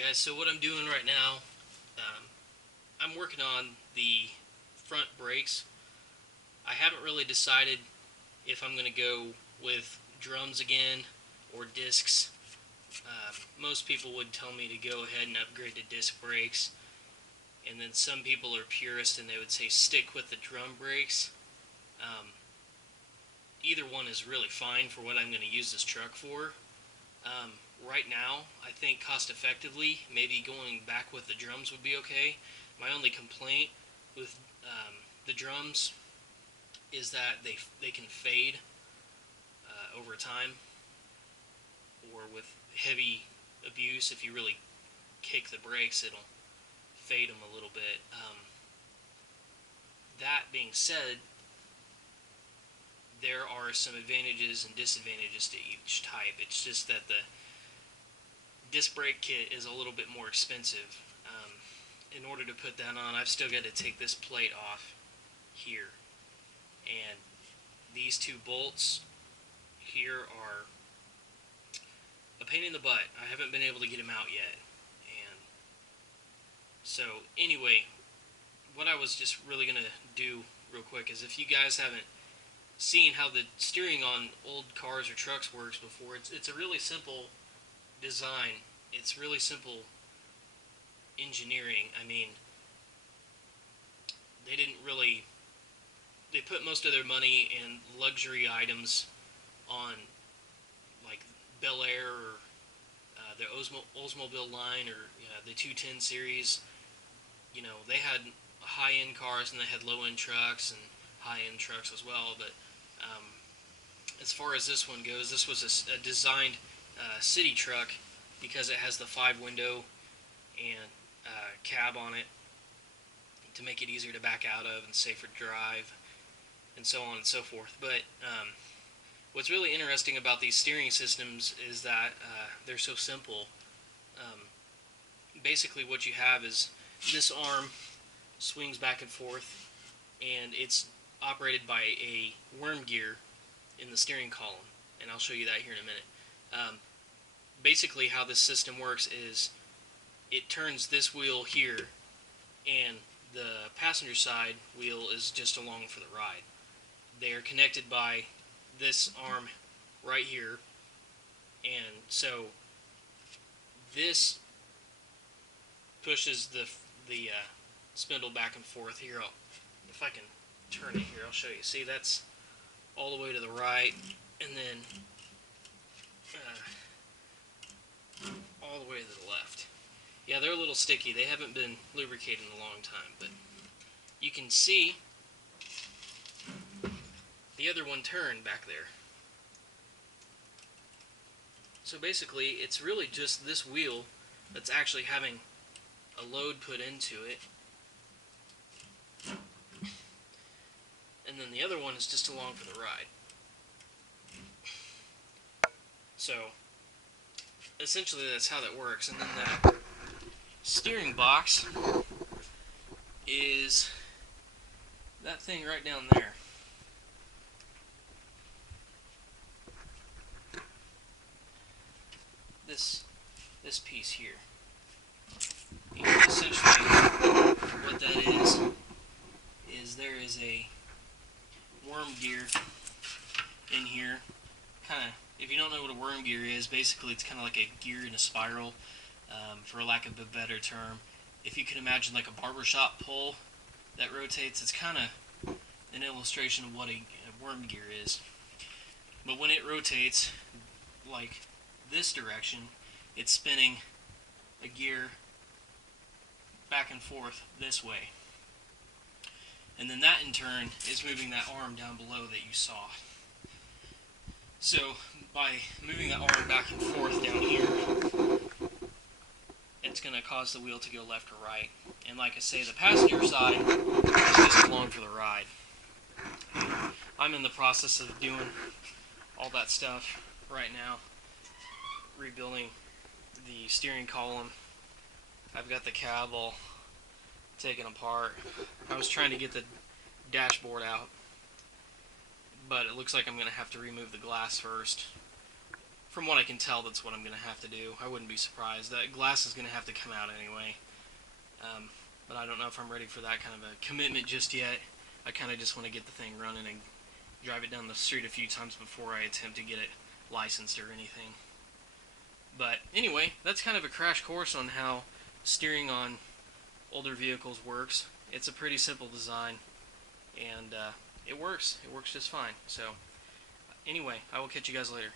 Guys, so what I'm doing right now, I'm working on the front brakes. I haven't really decided if I'm going to go with drums again or discs. Most people would tell me to go ahead and upgrade to disc brakes, and then some people are purists and they would say stick with the drum brakes. Um, Either one is really fine for what I'm going to use this truck for. Right now, I think cost effectively, maybe going back with the drums would be okay. My only complaint with the drums is that they can fade over time, or with heavy abuse. If you really kick the brakes, it'll fade them a little bit. That being said, there are some advantages and disadvantages to each type. It's just that the disc brake kit is a little bit more expensive. In order to put that on, I've still got to take this plate off here, and these two bolts here are a pain in the butt. I haven't been able to get them out yet. And so anyway, what I was just really going to do real quick is, if you guys haven't seen how the steering on old cars or trucks works before, it's a really simple design. It's really simple engineering. I mean, they put most of their money in luxury items on, like, Bel Air, or the Oldsmobile line, or the 210 series. They had high-end cars and they had low-end trucks and high-end trucks as well. But as far as this one goes, this was a designed city truck because it has the 5-window and cab on it to make it easier to back out of and safer drive, and so on and so forth. But what's really interesting about these steering systems is that they're so simple. Basically what you have is this arm swings back and forth, and it's operated by a worm gear in the steering column, and I'll show you that here in a minute. Basically how this system works is it turns this wheel here, and the passenger side wheel is just along for the ride. They are connected by this arm right here, and so this pushes the spindle back and forth here. If I can turn it here, I'll show you. See, that's all the way to the right, and then all the way to the left. Yeah, they're a little sticky. They haven't been lubricated in a long time, but you can see the other one turn back there. So basically, it's really just this wheel that's actually having a load put into it, and then the other one is just along for the ride. So essentially that's how that works. And then that steering box is that thing right down there. This piece here. And essentially what that is there is a worm gear in here. If you don't know what a worm gear is, basically it's kind of like a gear in a spiral, for lack of a better term. If you can imagine like a barbershop pole that rotates, it's kind of an illustration of what a worm gear is. But when it rotates like this direction, it's spinning a gear back and forth this way. And then that in turn is moving that arm down below that you saw. So by moving that arm back and forth down here, it's going to cause the wheel to go left or right. And like I say, the passenger side is just along for the ride. I'm in the process of doing all that stuff right now, rebuilding the steering column. I've got the cab all taken apart. I was trying to get the dashboard out, but it looks like I'm going to have to remove the glass first. from what I can tell, that's what I'm going to have to do. I wouldn't be surprised. That glass is going to have to come out anyway. But I don't know if I'm ready for that kind of a commitment just yet. I kind of just want to get the thing running and drive it down the street a few times before I attempt to get it licensed or anything. But anyway, that's kind of a crash course on how steering on older vehicles works. It's a pretty simple design, and it works. It works just fine. So anyway, I will catch you guys later.